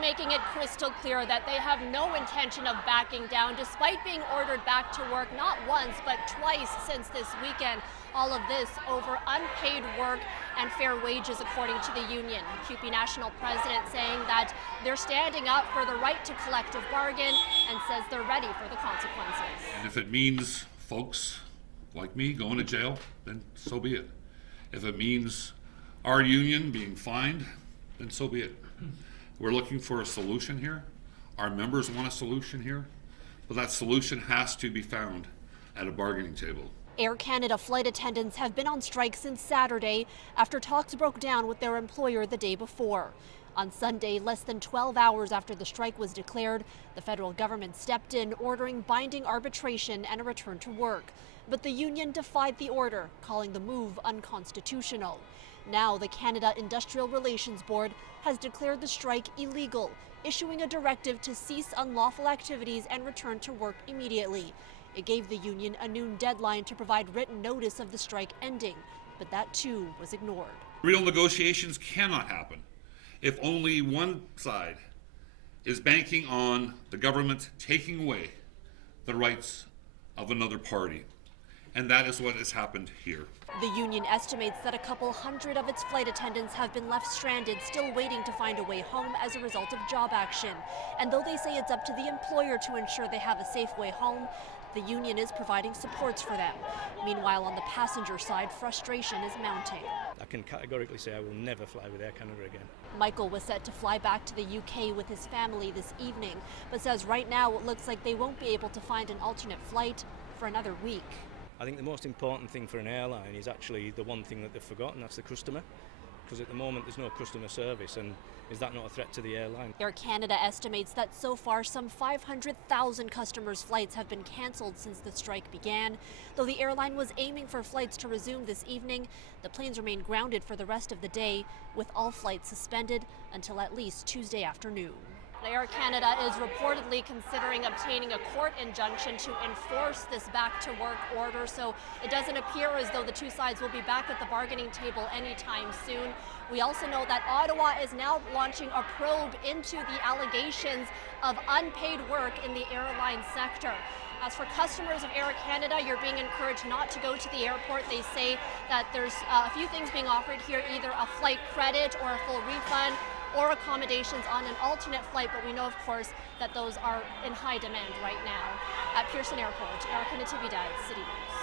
union making it crystal clear that they have no intention of backing down, despite being ordered back to work not once but twice since this weekend. All of this over unpaid work and fair wages, according to the union. CUPE national president saying that they're standing up for the right to collective bargain and says they're ready for the consequences. And if it means folks like me going to jail, then so be it. If it means our union being fined, then so be it. We're looking for a solution here. Our members want a solution here, but that solution has to be found at a bargaining table. Air Canada flight attendants have been on strike since Saturday after talks broke down with their employer the day before. On Sunday, less than 12 hours after the strike was declared, the federal government stepped in, ordering binding arbitration and a return to work. But the union defied the order, calling the move unconstitutional. Now the Canada Industrial Relations Board has declared the strike illegal, issuing a directive to cease unlawful activities and return to work immediately. It gave the union a noon deadline to provide written notice of the strike ending, but that too was ignored. Real negotiations cannot happen if only one side is banking on the government taking away the rights of another party. And that is what has happened here. The union estimates that a couple hundred of its flight attendants have been left stranded, still waiting to find a way home as a result of job action. And though they say it's up to the employer to ensure they have a safe way home, the union is providing supports for them. Meanwhile, on the passenger side, frustration is mounting. I can categorically say I will never fly with Air Canada again. Michael was set to fly back to the UK with his family this evening, but says right now it looks like they won't be able to find an alternate flight for another week. I think the most important thing for an airline is actually the one thing that they've forgotten, that's the customer. Because at the moment there's no customer service, and is that not a threat to the airline? Air Canada estimates that so far some 500,000 customers' flights have been cancelled since the strike began. Though the airline was aiming for flights to resume this evening, the planes remain grounded for the rest of the day, with all flights suspended until at least Tuesday afternoon. Air Canada is reportedly considering obtaining a court injunction to enforce this back-to-work order, so it doesn't appear as though the two sides will be back at the bargaining table anytime soon. We also know that Ottawa is now launching a probe into the allegations of unpaid work in the airline sector. As for customers of Air Canada, you're being encouraged not to go to the airport. They say that there's a few things being offered here, either a flight credit or a full refund, or accommodations on an alternate flight, but we know, of course, that those are in high demand right now. At Pearson Airport, Natividad, City News.